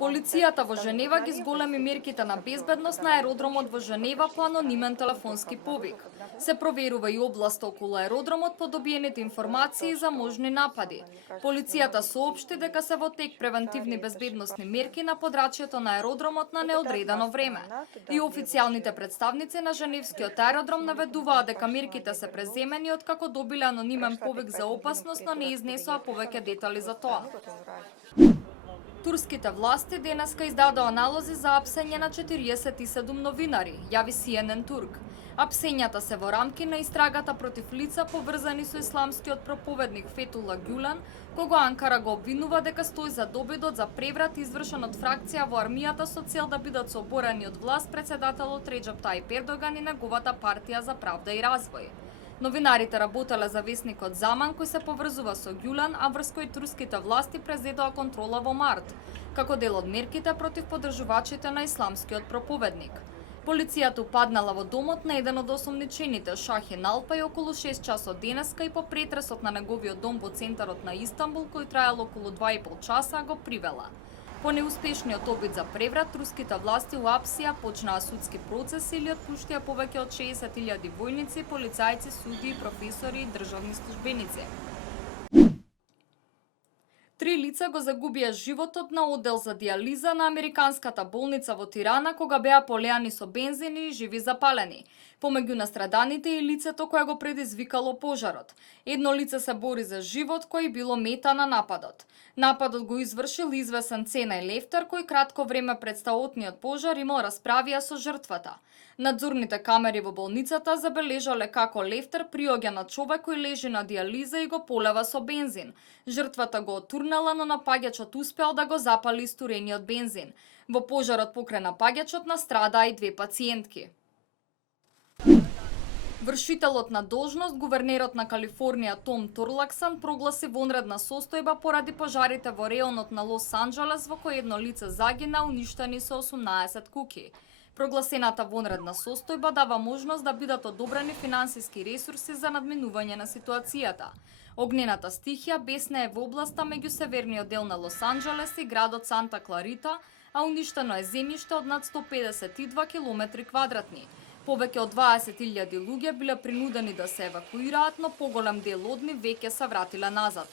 Полицијата во Женева ги зголеми мерките на безбедност на аеродромот во Женева по анонимен телефонски повик. Се проверува и областа околу аеродромот по добиените информации за можни напади. Полицијата соопшти дека се во тек превентивни безбедносни мерки на подрачјето на аеродромот на неодредено време. И официјалните представници на Женевскиот аеродром наведуваат дека мерките се преземени откако добиле анонимен повик за опасност, но не изнесоа повеќе детали за тоа. Турските власти денеска издадоа налози за апсење на 47 новинари, јави CNN Турк. Апсењата се во рамки на истрагата против лица поврзани со исламскиот проповедник Фетула Гюлен, кого Анкара го обвинува дека стои за добедот за преврат извршен од фракција во армијата со цел да бидат соборени од власт председателот Реџеп Тајип Ердоган и неговата партија за правда и развој. Новинарите работеле за весникот Заман, кој се поврзува со Гюлен, а врз кој турските власти презедоа контрола во март, како дел од мерките против поддржувачите на исламскиот проповедник. Полицијата упаднала во домот на еден од осомничените, Шахин Алпај, околу 6 часот денеска и по претресот на неговиот дом во центарот на Истанбул, кој траел околу 2,5 часа, го привела. По неуспешниот обид за преврат, турските власти у Апсија почнаа судски процес или отпуштија повеќе од 60.000 војници, полицајци, судии, професори и државни службеници. 3 лица го загубија животот на оддел за дијализа на американската болница во Тирана кога беа полеани со бензин и живи запалени. Помеѓу настраданите и лицето кое го предизвикало пожарот. Едно лице се бори за живот кој било мета на нападот. Нападот го извршил извесен Ценај Лефтер, кој кратко време пред стаотниот пожар имал расправија со жртвата. Надзорните камери во болницата забележале како Лефтер приоѓа на човек кој лежи на дијализа и го полева со бензин. Жртвата го отурнала, но напаѓачот успеал да го запали истурениот бензин. Во пожарот покрај напаѓачот настрадаа и 2 пациентки. Вршителот на должност, гувернерот на Калифорнија Том Торлаксан, прогласи вонредна состојба поради пожарите во реонот на Лос Анџелес во кој едно лице загина, уништени со 18 куќи. Прогласената вонредна состојба дава можност да бидат одобрени финансиски ресурси за надминување на ситуацијата. Огнената стихија беснее во областа меѓу северниот дел на Лос Анџелес и градот Санта Кларита, а уништено е земјиште од над 152 километри квадратни. Повеќе од 20.000 луѓе биле принудени да се евакуираат, но поголем дел од нив веќе се вратиле назад.